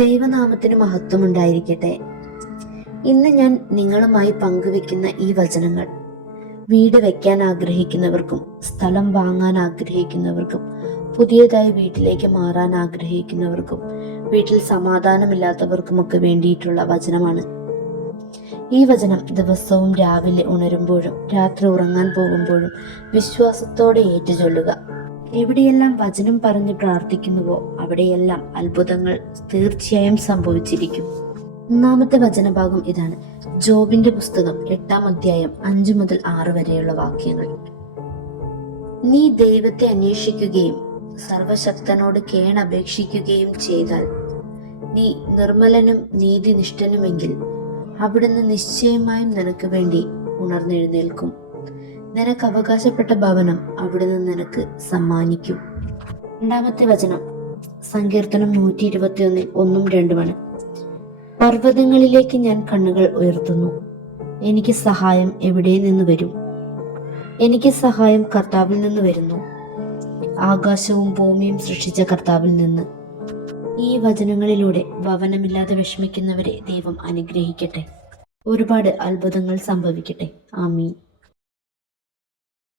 ദൈവനാമത്തിന് മഹത്വമുണ്ടായിരിക്കട്ടെ. ഇന്ന് ഞാൻ നിങ്ങളുമായി പങ്കുവെക്കുന്ന ഈ വചനങ്ങൾ വീട് വെക്കാൻ ആഗ്രഹിക്കുന്നവർക്കും സ്ഥലം വാങ്ങാൻ ആഗ്രഹിക്കുന്നവർക്കും പുതിയതായി വീട്ടിലേക്ക് മാറാൻ ആഗ്രഹിക്കുന്നവർക്കും വീട്ടിൽ സമാധാനമില്ലാത്തവർക്കുമൊക്കെ വേണ്ടിയിട്ടുള്ള വചനമാണ്. ഈ വചനം ദിവസവും രാവിലെ ഉണരുമ്പോഴും രാത്രി ഉറങ്ങാൻ പോകുമ്പോഴും വിശ്വാസത്തോടെ ഏറ്റുചൊല്ലുക. എവിടെയെല്ലാം വചനം പറഞ്ഞ് പ്രാർത്ഥിക്കുന്നുവോ അവിടെയെല്ലാം അത്ഭുതങ്ങൾ തീർച്ചയായും സംഭവിച്ചിരിക്കും. ഒന്നാമത്തെ വചനഭാഗം ഇതാണ്. ജോബിന്റെ പുസ്തകം 8-ാം അധ്യായം 5 മുതൽ 6 വരെയുള്ള വാക്യങ്ങൾ. നീ ദൈവത്തെ അന്വേഷിക്കുകയും സർവശക്തനോട് കേണപേക്ഷിക്കുകയും ചെയ്താൽ, നീ നിർമ്മലനും നീതിനിഷ്ഠനുമെങ്കിൽ അവിടുന്ന് നിശ്ചയമായും നിനക്ക് വേണ്ടി ഉണർന്നെഴുന്നേൽക്കും. നിനക്ക് അവകാശപ്പെട്ട ഭവനം അവിടുന്ന് നിനക്ക് സമ്മാനിക്കും. രണ്ടാമത്തെ വചനം സങ്കീർത്തനം 121 1-2. പർവ്വതങ്ങളിലേക്ക് ഞാൻ കണ്ണുകൾ ഉയർത്തുന്നു. എനിക്ക് സഹായം എവിടെ നിന്ന് വരും? എനിക്ക് സഹായം കർത്താവിൽ നിന്ന് വരുന്നു, ആകാശവും ഭൂമിയും സൃഷ്ടിച്ച കർത്താവിൽ നിന്ന്. ഈ വചനങ്ങളിലൂടെ ഭവനമില്ലാതെ വിഷമിക്കുന്നവരെ ദൈവം അനുഗ്രഹിക്കട്ടെ. ഒരുപാട് അത്ഭുതങ്ങൾ സംഭവിക്കട്ടെ. ആമീൻ.